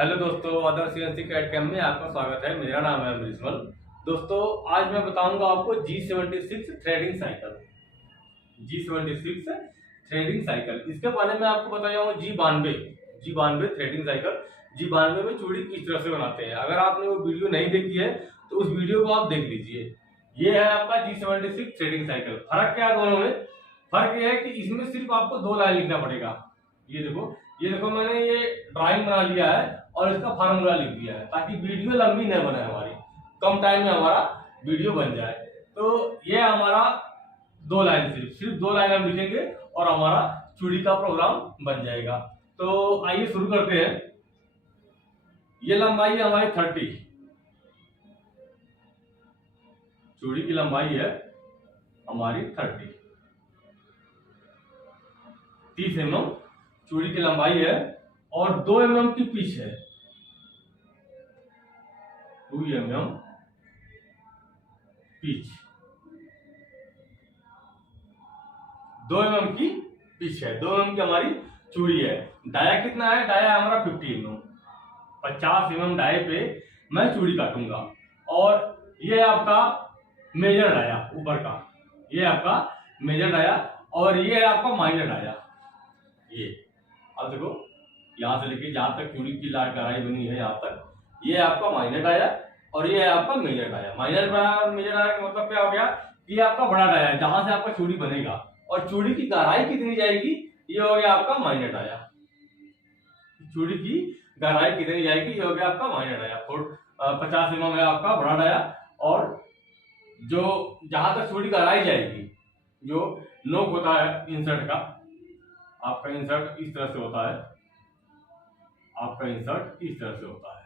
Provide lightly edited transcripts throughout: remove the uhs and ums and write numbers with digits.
Hello दोस्तों, आदर्श CNC CAD camp में आपका स्वागत है। मेरा नाम है अमरीशमल। दोस्तों, आज मैं बताऊंगा आपको G76 threading cycle. G76 threading cycle, इसके बारे में आपको बताया हूँ G92 थ्रेडिंग साइकिल। G92 में चूड़ी किस तरह से बनाते हैं। अगर आपने वो वीडियो नहीं देखी है तो उस वीडियो को आप देख लीजिए। ये है आपका G76 थ्रेडिंग साइकिल। फर्क क्या है दोनों में? फर्क ये है कि इसमें सिर्फ आपको 2 लाइन लिखना पड़ेगा। ये देखो मैंने ये ड्राइंग बना लिया है और इसका फार्मूला लिख दिया है ताकि वीडियो लंबी न बने, हमारी कम टाइम में हमारा वीडियो बन जाए। तो ये हमारा 2 लाइन, सिर्फ 2 लाइन हम लिखेंगे और हमारा चूड़ी का प्रोग्राम बन जाएगा। तो आइए शुरू करते हैं। ये लंबाई है हमारी 30, चूड़ी की लंबाई है हमारी 30 mm चूड़ी की लंबाई है और 2 mm की पिच है। 2 mm पिच, 2 mm की पिच है, 2 mm की हमारी चूड़ी है। डाया कितना है? डाया हमारा 50 mm, 50 mm डाये पे मैं चूड़ी काटूंगा। और ये आपका मेजर डाया ऊपर का, ये आपका मेजर डाया और ये है आपका माइनर डाया। ये अब देखो, यहां से लेके जहां तक चूड़ी की लाट कढ़ाई बनी है यहां तक, ये आपका माइनर डाया और ये है आपका मेजर डाया। माइनर डाया और मेजर डाया का मतलब क्या हो गया कि ये आपका बड़ा डाया है जहां से आपका चूड़ी बनेगा। और चूड़ी की गहराई कितनी जाएगी, ये हो गया आपका माइनर डाया। चूड़ी की गहराई कितनी जाएगी, ये हो गया आपका माइनर डाया। 50 mm है आपका बड़ा डाया और जो जहां तक चूड़ी गहराई जाएगी, जो नोक होता है इंसर्ट का, आपका इंसर्ट इस तरह से होता है, आपका इंसर्ट इस तरह से होता है।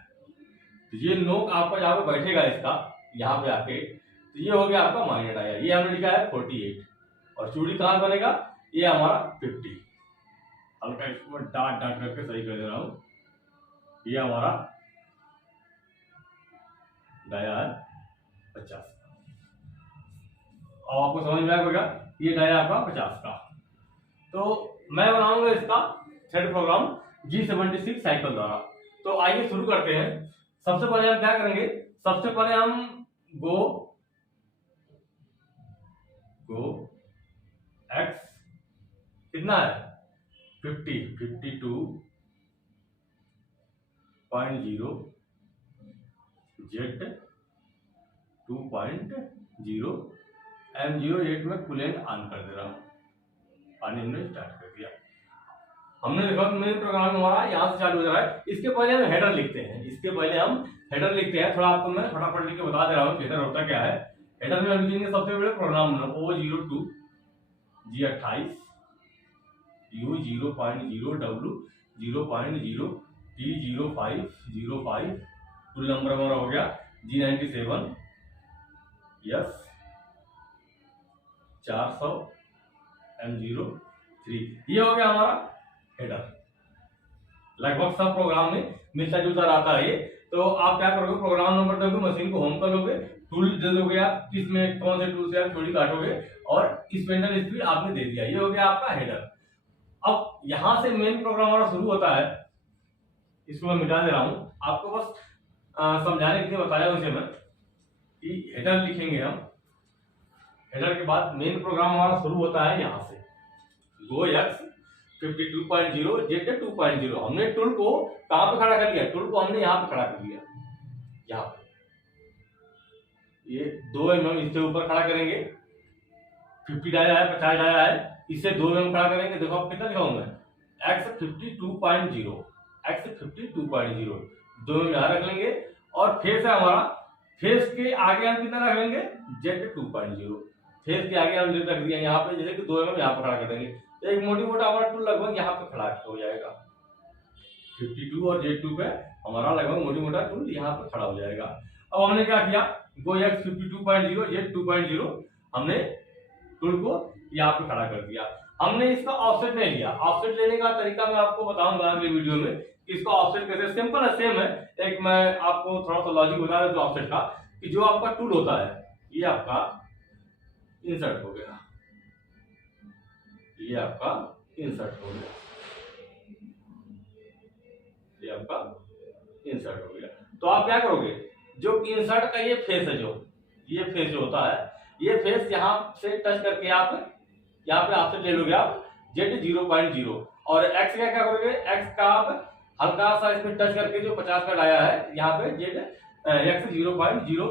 तो ये नोक आपका जहां पे बैठेगा इसका, यहाँ पे आके, तो ये हो गया आपका माइनर डाया। ये हमने लिखा है 48 और चूड़ी कहां बनेगा, ये हमारा 50। हल्का इसको डाट डाट करके सही कर दे रहा हूं। ये हमारा डाया है 50। अब आपको समझ में आएगा, ये डाया आपका 50 का। तो मैं बनाऊंगा इसका थ्रेड प्रोग्राम G76 साइकिल द्वारा। तो आइए शुरू करते हैं। सबसे पहले हम क्या करेंगे, सबसे पहले हम गो x कितना है 52.0 z 2.0 M08 में कूलेंट ऑन कर दे रहा हूं। पानी हमने स्टार्ट कर दिया। हमने देखा मेन प्रोग्राम हमारा यहाँ से चालू हो रहा है। इसके पहले हम हेडर लिखते हैं। थोड़ा आपको मैं फटाफट लिख के बता दे रहा हूँ हेडर होता क्या है। हेडर में हम लिखेंगे सबसे पहले program O02 G28 U 0.0 W 0.0 T05 tool number हमारा हो गया G97 यस 400 M03। ये हो गया हमारा हेडर। लगभग सब प्रोग्राम में मिलता जुलता रहता है ये। तो आप क्या करोगे, प्रोग्राम नंबर दोगे, मशीन को होम कर लोगे, टूल दे दोगे आप, किसमें कौन से टूल से आप चूड़ी काटोगे और स्पेंडल स्पीड आपने दे दिया। ये हो गया आपका हेडर। अब यहां से मेन प्रोग्राम हमारा शुरू होता है। इसको मैं मिटा दे रहा हूं, आपको बस समझाने के लिए बताया उसे मैं कि हेडर लिखेंगे हम। हेडर के बाद मेन प्रोग्राम हमारा शुरू होता है यहां से गो x 52.0 z 2.0। हमने टूल को कहां पे खड़ा कर लिया, टूल को हमने यहां पे खड़ा कर लिया, यहां पे। ये 2 mm इससे ऊपर खड़ा करेंगे। 50 डाया है, 50 डाया है, इससे 2 mm खड़ा करेंगे। देखो आप कितना लिखा हूं मैं, x 52.0 x 52.0 2 mm यहां रख लेंगे। और फेस है हमारा, फेस के आगे हम कितना रख लेंगे z 2.0। फेस के आगे हम रख दिया यहाँ पे, जैसे कि 2 mm यहाँ पे खड़ा कर देंगे। तो एक मोटी मोटा हमारा टूल लगभग यहाँ पे खड़ा हो जाएगा। 52 और Z2 पे हमारा लगभग मोटी मोटा टूल यहाँ पे खड़ा हो जाएगा। अब हमने क्या किया, गो x 52.0 Z 2.0 हमने टूल को यहाँ पे खड़ा कर दिया। हमने इसका ऑफसेट नहीं लिया। ऑफसेट लेने का तरीका मैं आपको बताऊंगा अगले वीडियो में कि इसका ऑफसेट कैसे। सिंपल है, सेम है। एक मैं आपको थोड़ा सा लॉजिक बता दूं ऑफसेट का, कि जो आपका टूल होता है ये आपका इंसर्ट हो गया, ये आपका इंसर्ट हो गया, ये आपका इंसर्ट हो गया। तो आप क्या करोगे, जो इंसर्ट का ये फेस है, जो ये फेस जो होता है, ये फेस यहाँ से टच करके आप यहाँ पे आपसे ले लोगे आप जेड 0.0 और एक्स का क्या करोगे, एक्स का आप हल्का सा इसमें टच करके जो 50 का लाया है यहाँ पे जेड एक्स 0.0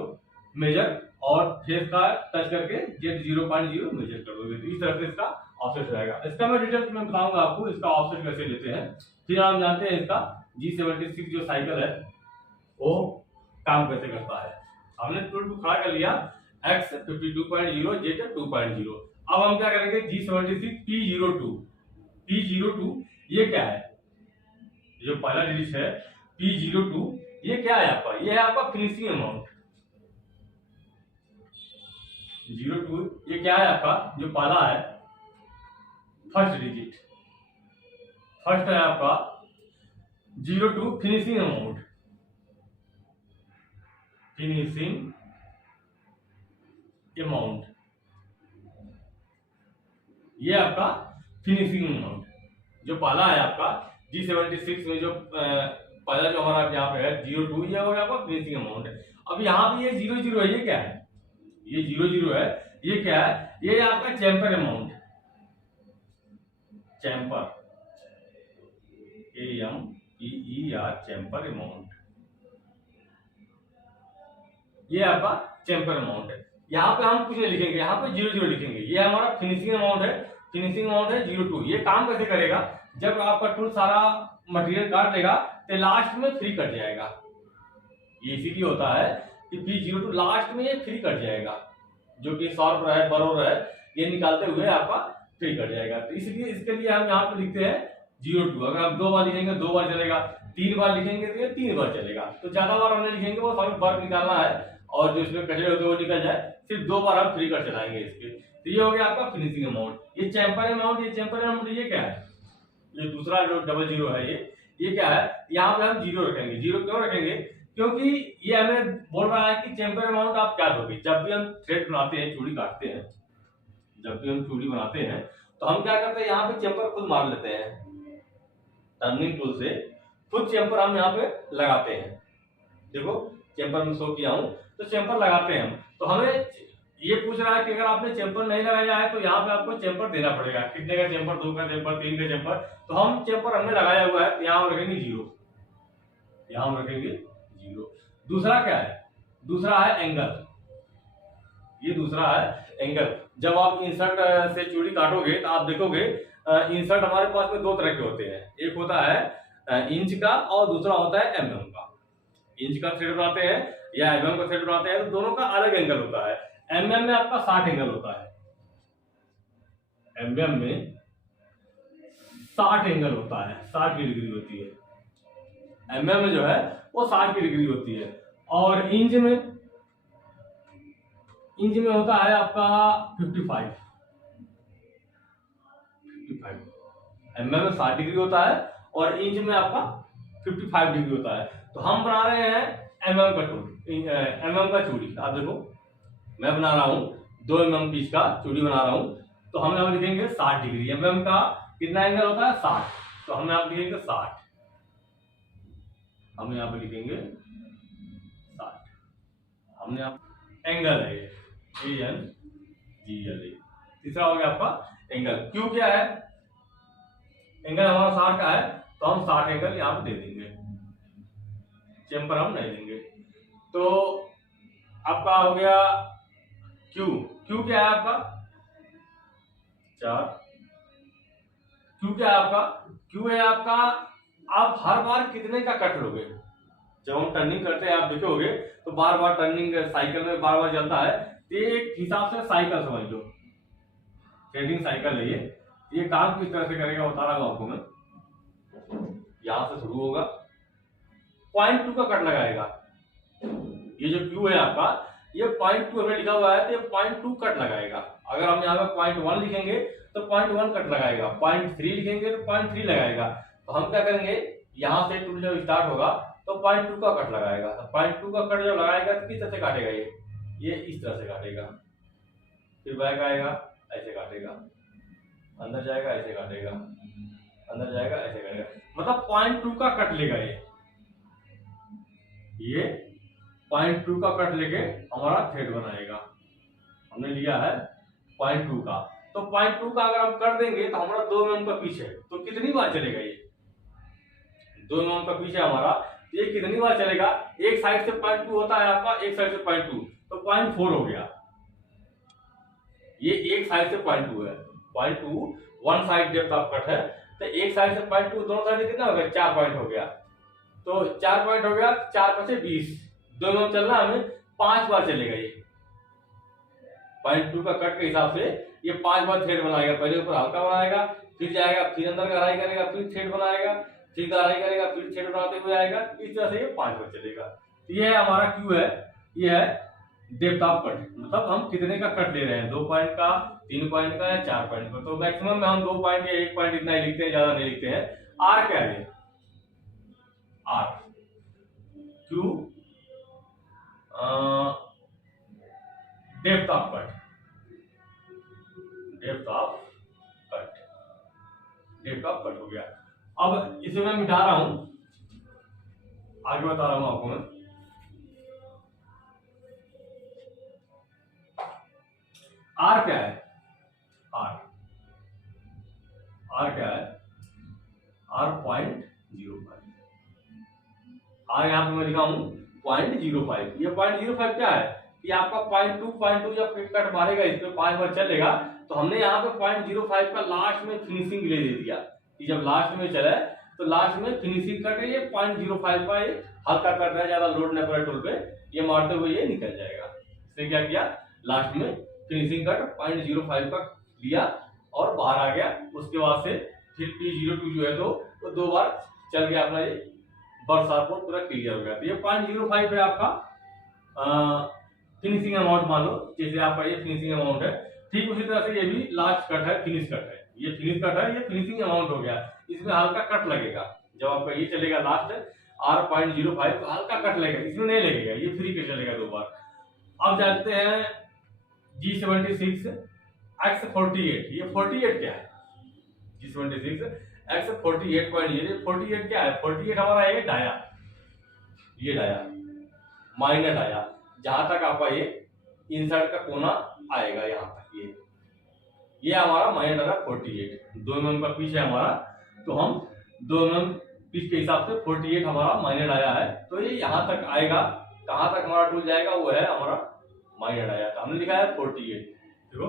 मेजर और फेस का टच करके जेड 0.0 मेजर कर दोगे। तो इस तरह से इसका ऑफसेट रहेगा। इसका मैं डिटेल्स में बताऊंगा आपको इसका ऑफसेट कैसे लेते हैं। फिर आप जानते हैं इसका G76 जो साइकिल है वो काम कैसे करता है। हमने टूल को खड़ा कर लिया एक्स 52.0 जेड 2.0। अब हम क्या करेंगे G76 P02 ये क्या है, जो पहला डिजिट है P02 ये क्या है आपका, ये है आपका फिनिशिंग अमाउंट। 02 ये क्या है आपका, जो पहला है फर्स्ट डिजिट, फर्स्ट है आपका 02 फिनिशिंग अमाउंट, फिनिशिंग अमाउंट ये आपका फिनिशिंग अमाउंट जो पहला है आपका G76 में जो पहला जो हमारा यहाँ पे है 02 ये हो गया आपका फिनिशिंग अमाउंट है। अब यहाँ पे ये 00 है, ये क्या है, ये 00 है, ये क्या है, ये आपका चैम्पर अमाउंट, चैम्पर AMPER चैम्पर अमाउंट, ये आपका चैम्पर अमाउंट है। यहाँ पे हम कुछ नहीं लिखेंगे, यहाँ पे 00 लिखेंगे। ये हमारा फिनिशिंग अमाउंट है, फिनिशिंग अमाउंट है 02। ये काम कैसे करेगा, जब आपका टूल सारा मटेरियल काट लेगा तो लास्ट में फ्री कट जाएगा। ये इसीलिए होता है कि P02 लास्ट में ये फ्री कट जाएगा, जो कि शॉर्प है बरोर है ये निकालते हुए आपका फ्री कट जाएगा। तो इसलिए इसके लिए हम यहाँ पे लिखते हैं 02। अगर आप 2 बार लिखेंगे 2 बार चलेगा, 3 बार लिखेंगे तो ये 3 बार चलेगा। तो ज्यादा बार हमने लिखेंगे वो हमें वर्क निकालना है और जो इसमें कचरे होते हैं वो निकल जाए, सिर्फ 2 बार हम फ्री कट चलाएंगे इसके। तो ये हो गया आपका फिनिशिंग अमाउंट। ये चैम्पर अमाउंट, ये चैम्पर अमाउंट ये क्या है, ये दूसरा जो 00 है ये क्या है, यहाँ पे हम 0 रखेंगे। 0 क्यों रखेंगे, क्योंकि ये हमें बोल रहा है कि चैम्पर अमाउंट आप क्या दोगे। जब भी हम थ्रेड बनाते हैं, चूड़ी काटते हैं, जब भी हम चूड़ी बनाते हैं तो हम क्या करते हैं, यहाँ पे चैम्पर खुद मार लेते हैं, टर्निंग टूल से खुद चैम्पर हम यहाँ पे लगाते हैं। देखो चैम्पर में शो किया हूँ, तो चैम्पर लगाते हैं हम। तो हमें ये पूछ रहा है कि अगर आपने चैम्पर नहीं लगाया है तो यहाँ पे आपको चैम्पर देना पड़ेगा। कितने का चैम्पर, 2 का चैम्पर, 3 का चैम्पर। तो हम चैम्पर हमने लगाया हुआ है, यहाँ हम रखेंगे 0, यहाँ हम रखेंगे 0। दूसरा क्या है, दूसरा है एंगल। ये दूसरा है एंगल। जब आप इंसर्ट से चूड़ी काटोगे तो आप देखोगे इंसर्ट हमारे पास में 2 तरह के होते हैं। एक होता है इंच का और दूसरा होता है mm का। इंच का थ्रेड बनाते हैं या mm का थ्रेड बनाते हैं तो दोनों का अलग एंगल होता है। mm में आपका 60 एंगल होता है, mm में 60 एंगल होता है, 60 की डिग्री होती है। mm में जो है वो 60 की डिग्री होती है। और इंच में होता है आपका 55। mm में 60 डिग्री होता है और इंच में आपका 55 डिग्री होता है। तो हम बना रहे हैं mm का टूल, mm का चूड़ी। आप देखो मैं बना रहा हूँ 2 mm पीस का चूड़ी बना रहा हूँ, तो हम यहाँ लिखेंगे 60 डिग्री। mm का कितना एंगल होता है, 60, तो हम यहाँ पे लिखेंगे 60, हम यहाँ पे लिखेंगे 60। हमने यहाँ एंगल है ये ANGLE। तीसरा हो गया आपका एंगल। क्यों क्या है, एंगल हमारा 60 का है तो हम 60 एंगल यहाँ पे दे देंगे, चैम्पर हम नहीं देंगे। तो आपका हो गया क्यू क्या है आपका 4। क्यू क्या है आपका, क्यू है आपका आप हर बार कितने का कट लोगे। जब हम टर्निंग करते हैं आप देखोगे तो बार बार टर्निंग साइकिल में बार बार चलता है। तो ये एक हिसाब से साइकिल समझ लो, थ्रेडिंग साइकिल है ये काम किस तरह से करेगा बता रहा हूं आपको मैं। यहां से शुरू होगा, 0.2 का कट लगाएगा। ये जो क्यू है आपका ये 0.2 हमें लिखा हुआ है तो ये 0.2 कट लगाएगा। अगर हम यहाँ पे 0.1 लिखेंगे तो 0.1 कट लगाएगा, 0.3 लिखेंगे तो 0.3 लगाएगा। तो हम क्या करेंगे, यहाँ से टूल जब स्टार्ट होगा तो 0.2 का कट लगाएगा। तो 0.2 का कट जब लगाएगा तो किस तरह से काटेगा, ये इस तरह से काटेगा। फिर बैक आएगा ऐसे काटेगा, अंदर जाएगा ऐसे काटेगा, अंदर जाएगा ऐसे काटेगा। मतलब 0.2 का कट लेगा ये। ये 0.2 का कट लेके हमारा थ्रेड बनाएगा। हमने लिया है 0.2 का, तो 0.2 का अगर हम कर देंगे तो हमारा 2 mm का पीछे, तो कितनी बार चलेगा ये 2 mm का पीछे हमारा, ये कितनी बार चलेगा? एक साइड से 0.2 होता है आपका, एक साइड से 0.2, तो 0.4 हो गया। ये एक साइड से 0.2 है, 0.2 one side depth of cut है, तो एक साइड से 0.2, दोनों साइड कितना हो गया? 4 पॉइंट हो गया। तो 4 पॉइंट हो गया, 4 5 20, 2 mm चलना हमें 5 बार चलेगा ये 0.2 का कट के हिसाब से ये 5 बार थ्रेड बनाएगा। पहले ऊपर हल्का बनाएगा, फिर जाएगा, फिर अंदर गहराई करेगा, फिर थ्रेड बनाएगा, फिर गहराई करेगा, फिर थ्रेड बनाते हुए आएगा। इस तरह से ये 5 बार चलेगा। तो ये है हमारा क्यू है, ये है डेप्थ ऑफ कट, मतलब हम कितने का कट ले रहे हैं, 2 पॉइंट का, 3 पॉइंट का या 4 पॉइंट का। तो मैक्सिमम में हम 2 पॉइंट या 1 पॉइंट इतना ही लिखते हैं, ज्यादा नहीं लिखते हैं। आर क्या है? R Q depth of cut, depth of cut, depth of cut हो गया। अब इसे मैं मिटा रहा हूं, आगे बता रहा हूं आपको मैं। आर क्या है? आर आर क्या है? आर 0.05। आर यहां पे मैं लिखा हूं 0.05। ये 0.05 क्या है कि आपका 0.2 जब कट मारेगा, इस पे 5 बार चलेगा, तो हमने यहाँ पे 0.05 का लास्ट में फिनिशिंग ले दे दिया कि जब लास्ट में चले तो लास्ट में फिनिशिंग कट है, ये 0.05 का, ये हल्का कट है, ज्यादा लोड नहीं पड़ा टूल पे, ये मारते हुए ये निकल जाएगा। इसने क्या किया, लास्ट में फिनिशिंग कट 0.05 का लिया और बाहर आ गया। उसके बाद से फिर P02 जो है तो 2 बार चल गया अपना, ये बरसात को पूरा क्लियर हो गया। तो ये 0.05 है आपका फिनिशिंग अमाउंट, मान लो जैसे आपका ये फिनिशिंग अमाउंट है, ठीक उसी तरह से ये भी लास्ट कट है, फिनिश कट है। ये फिनिश कट है, ये फिनिशिंग अमाउंट हो गया। इसमें हल्का कट लगेगा जब आपका ये चलेगा लास्ट R 0.05, तो हल्का कट लगेगा, इसमें नहीं लगेगा, ये फ्री के चलेगा 2 बार। अब जानते हैं G76 X48, ये 48 क्या है? G76 X48.0, 48 क्या है? 48 हमारा ये डाया, ये डाया माइनर डाया, जहां तक आपका ये इंसर्ट का कोना आएगा, यहाँ तक ये हमारा माइनर डाया 48। 2 mm का पीस है हमारा, तो हम 2 mm पीस के हिसाब से 48 हमारा माइनर डाया है, तो ये यहाँ तक आएगा। कहाँ तक हमारा टूल जाएगा वो है हमारा माइनर डाया, तो हमने लिखा है 48। देखो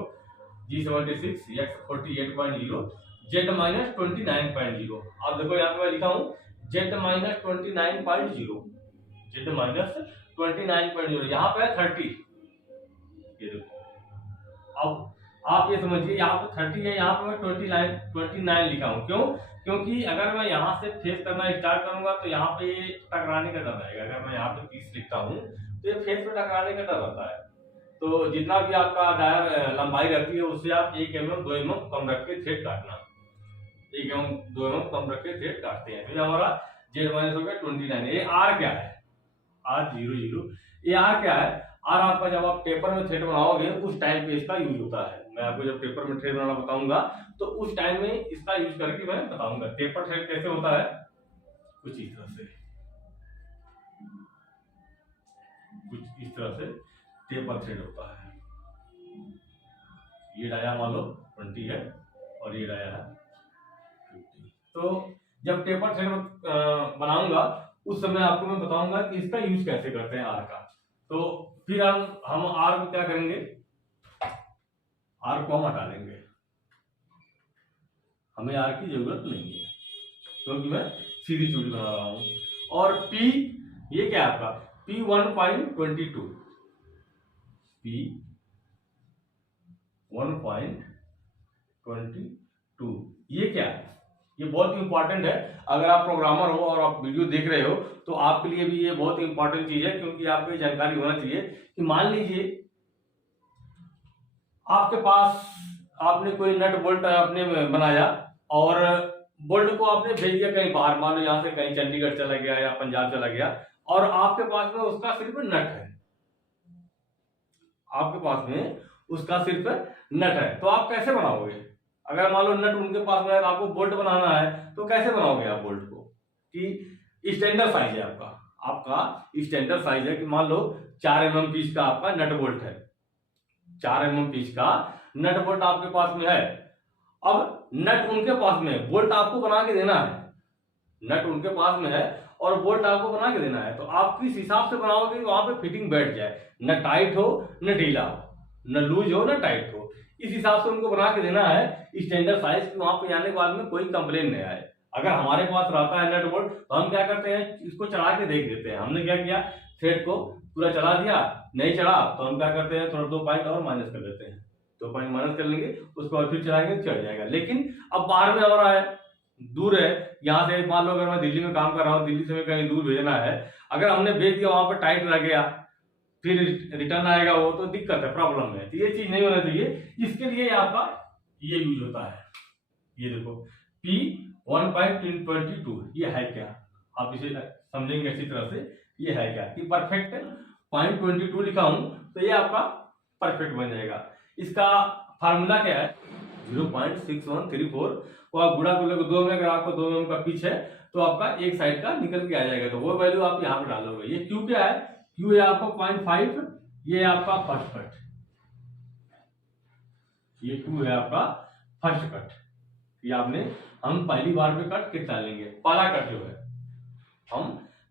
G76 X48.0 Z - 29.0। अब देखो यहाँ पे मैं लिखा हूँ Z - 29.0, Z - 29.0, यहाँ पे 30। ये देखो, अब आप ये समझिए यहाँ पे 30 है, यहाँ पे मैं 29 लिखा हूँ। क्यों? क्योंकि अगर मैं यहाँ से फेस करना स्टार्ट करूंगा तो यहाँ पे ये टकराने का डर रहेगा। अगर मैं यहाँ पे 30 लिखता हूँ तो ये फेस पे टकराने का डर रहता है। तो जितना भी आपका डायर लंबाई रहती है उससे आप 1 mm 2 mm कम रख के थ्रेड काटना, 1 mm 2 mm कम रख के थ्रेड काटते हैं। तो ये हमारा Z - हो गया 29। ये R क्या है? R00। ये R क्या है? R आपका जब आप पेपर में थ्रेड बनाओगे उस टाइम पे इसका यूज होता है। मैं आपको जब पेपर में थ्रेड बनाना बताऊंगा तो उस टाइम में इसका यूज करके मैं बताऊंगा पेपर थ्रेड कैसे होता है। कुछ इस तरह से, कुछ इस तरह से टेपर थ्रेड होता है। ये डाया मान लो 20 है और ये डाया है 50। तो जब टेपर थ्रेड बनाऊंगा उस समय आपको मैं बताऊंगा कि इसका यूज कैसे करते हैं आर का। तो फिर हम आर को क्या करेंगे, आर को हम हटा देंगे, हमें आर की जरूरत नहीं है क्योंकि मैं सीधी चूड़ी बना रहा हूं। और पी ये क्या है आपका? P 1.22, P 1.22 ये क्या है? ये बहुत इंपॉर्टेंट है। अगर आप प्रोग्रामर हो और आप वीडियो देख रहे हो तो आपके लिए भी ये बहुत इंपॉर्टेंट चीज है, क्योंकि आपको ये जानकारी होना चाहिए कि मान लीजिए आपके पास आपने कोई नट बोल्ट आपने बनाया और बोल्ट को आपने भेज दिया कहीं बाहर, मान लो यहाँ से कहीं चंडीगढ़ चला गया या पंजाब चला गया, और आपके पास में उसका सिर्फ नट है, आपके पास में उसका सिर्फ नट है, तो आप कैसे बनाओगे? अगर मान लो नट उनके पास में है तो आपको बोल्ट बनाना है, तो कैसे बनाओगे आप बोल्ट को? कि स्टैंडर्ड साइज है आपका, आपका स्टैंडर्ड साइज है कि मान लो 4 mm पीस का आपका नट बोल्ट है, 4 mm पीस का नट बोल्ट आपके पास में है। अब नट उनके पास में है, बोल्ट आपको बना के देना है, नट उनके पास में है और बोल्ट आपको बना के देना है। तो आप किस हिसाब से बनाओगे वहां पे फिटिंग बैठ जाए, न टाइट हो न ढीला हो, न लूज हो न टाइट हो, इस हिसाब से उनको बना के देना है स्टैंडर्ड साइज, वहां पे आने के बाद में कोई कंप्लेन नहीं आए। अगर हमारे पास रहता है नट बोल्ट तो हम क्या करते हैं, इसको चढ़ा के देख देते हैं। हमने क्या किया, थ्रेड को पूरा चला दिया, नहीं चढ़ा तो हम क्या करते हैं, थोड़ा 2 पॉइंट और माइनस कर देते हैं, 2 पॉइंट माइनस कर लेंगे, उसको और फिर चलाएंगे चढ़ जाएगा। लेकिन अब बाहर में हो रहा है, दूर है, यहाँ से मान लो अगर मैं दिल्ली में काम कर रहा हूँ, दिल्ली से मैं कहीं दूर भेजना है, अगर हमने भेज दिया वहां पर टाइट रह गया, फिर रिटर्न आएगा वो तो दिक्कत है, प्रॉब्लम है। तो ये चीज नहीं होना चाहिए, इसके लिए आपका ये यूज होता है। ये देखो P1.22 ये है क्या, आप इसे समझेंगे अच्छी तरह से, ये है क्या कि परफेक्ट 0.22 लिखा हूं तो ये आपका परफेक्ट बन जाएगा। इसका फार्मूला क्या है, 0.6134 को आप गुणा कर लोगे 2 में, अगर आपको 2 mm का पिच है तो आपका एक साइड का निकल के आ जाएगा, तो वो वैल्यू आप यहाँ पे डालोगे। ये क्यू क्या है, क्यू है आपका 0.5, ये आपका फर्स्ट कट, ये क्यू है आपका फर्स्ट कट, ये आपने हम पहली बार में कट कितना लेंगे, पहला कट जो है हम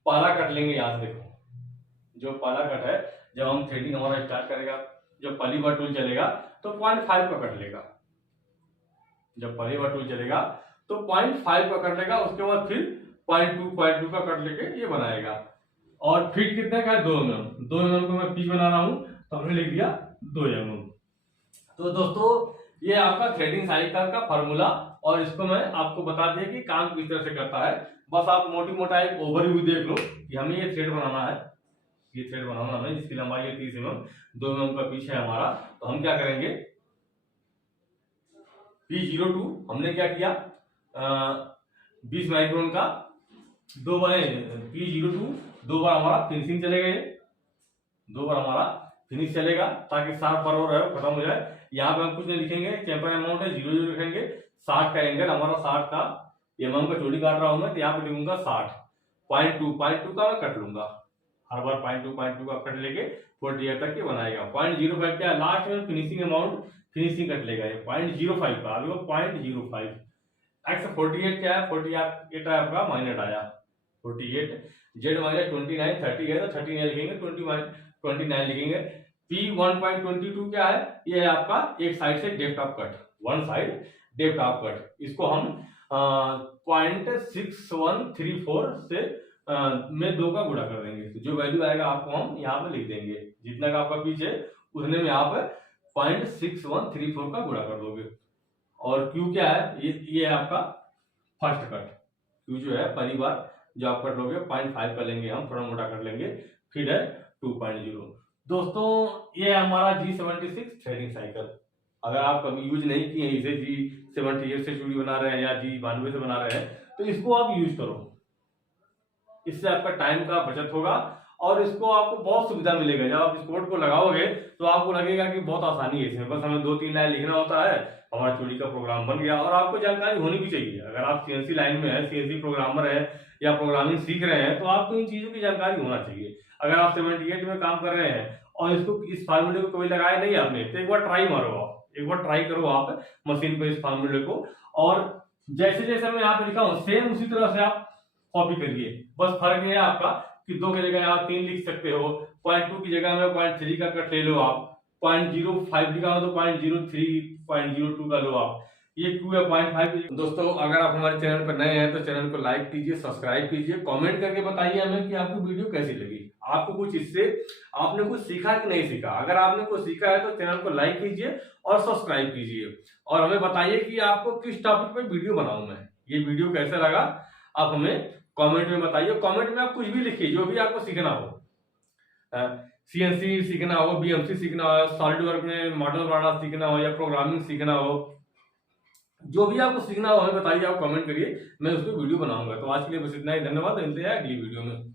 पहला कट लेंगे। यहाँ से देखो जो पहला कट है, जब हम थ्रेडिंग हमारा स्टार्ट करेगा, जब पहली बार टूल चलेगा तो 0.5 का कट लेगा, जब पहली बार टूल चलेगा तो 0.5 का कट लेगा, उसके बाद फिर 0.2 का कट लेके ये बनाएगा। और फिट कितने का है, 2 mm, 2 mm को मैं पिच बना रहा हूं तो हमने लिख दिया 2 mm। तो दोस्तों ये आपका थ्रेडिंग साइकिल का फॉर्मूला, और इसको मैं आपको बता दिया कि काम किस तरह से करता है। बस आप मोटी मोटा एक ओवरव्यू देख लो कि हमें ये थ्रेड बनाना है, ये थ्रेड बनाना है जिसकी लंबाई है 30 mm, 2 mm का पिच है हमारा। तो हम क्या करेंगे, P02 हमने क्या किया, 20 माइक्रोन का 2 बार, P02 2 बार हमारा फिनिशिंग चलेगा, ये 2 बार हमारा फिनिश चलेगा ताकि 60 पर और खत्म हो जाए। यहाँ पे हम कुछ नहीं लिखेंगे, चैंपर अमाउंट है 0 0 लिखेंगे, 60 का एंगल हमारा 60 का, mm का चोटी काट रहा हूं मैं तो यहाँ पे लिखूंगा 60, 0.2 का मैं कट लूंगा, हर बार 0.2 का कट लेके 48 तक ये बनाएगा। 0.05 क्या है, लास्ट में फिनिशिंग अमाउंट, फिनिशिंग कट लेगा ये 0.05 का, अभी वो 0.05 एक्स 48 क्या है, 48 आपका माइनट आया 48, जेड माइनस 29 30 है तो 39 लिखेंगे, 29 लिखेंगे। P1.22 क्या है, ये है आपका एक साइड से depth of cut, one side depth of cut, इसको हम 0.6134 से में 2 का गुणा कर देंगे, तो जो वैल्यू आएगा आपको हम यहाँ पे लिख देंगे, जितना का आपका पिच है उतने में आप 0.6134 का गुणा कर दोगे। और Q क्या है, ये आपका फर्स्ट कट, Q जो है पहली बार जो आप कट लोगे 0.5 का लेंगे, हम थोड़ा मोटा कर लेंगे, फिर है 2.0। दोस्तों ये हमारा G76 थ्रेडिंग साइकिल, अगर आप कभी यूज नहीं किए इसे, G78 से चूड़ी बना रहे हैं या G92 से बना रहे हैं तो इसको आप यूज करो, इससे आपका टाइम का बचत होगा और इसको आपको बहुत सुविधा मिलेगा। जब आप इस कोड को लगाओगे तो आपको लगेगा कि बहुत आसानी है इसमें, बस हमें 2-3 लाइन लिखना होता है, हमारा चोरी का प्रोग्राम बन गया। और आपको जानकारी होनी भी चाहिए, अगर आप सीएनसी लाइन में है, सीएनसी प्रोग्रामर है या प्रोग्रामिंग सीख रहे हैं तो आपको इन चीजों की जानकारी होना चाहिए। अगर आप 78 में काम कर रहे हैं और इसको इस फार्मूले को कभी लगाया नहीं आपने तो एक बार ट्राई मारो, आप एक बार ट्राई करो आप मशीन पे इस फार्मूले को, और जैसे जैसे मैं यहाँ पे लिखा हूँ सेम उसी तरह से आप कॉपी करिए। बस फर्क ये है आपका कि 2 की जगह आप 3 लिख सकते हो, 0.2 की जगह में 0.3 का कट ले लो आप, 0.05 लिखा हो तो 0.03 0.02 का लो आप, ये Q है 0.5। दोस्तों अगर आप हमारे चैनल पर नए हैं तो चैनल को लाइक कीजिए, सब्सक्राइब कीजिए, कमेंट करके बताइए हमें कि आपको वीडियो कैसी लगी, आपको कुछ इससे आपने कुछ सीखा कि नहीं सीखा। अगर आपने कुछ सीखा है तो चैनल को लाइक कीजिए और सब्सक्राइब कीजिए, और हमें बताइए कि आपको किस टॉपिक पे वीडियो बनाऊं मैं, ये वीडियो कैसा लगा आप हमें कमेंट में बताइए। कमेंट में आप कुछ भी लिखिए, जो भी आपको सीखना हो, सीएनसी सीखना हो, बीएमसी सीखना हो, सॉलिडवर्क में मॉडल बनाना सीखना हो या प्रोग्रामिंग सीखना हो, जो भी आपको सीखना हो हमें बताइए, आप कमेंट करिए, मैं उस पर वीडियो बनाऊंगा। तो आज के लिए बस इतना ही, धन्यवाद, मिलते हैं अगली वीडियो में।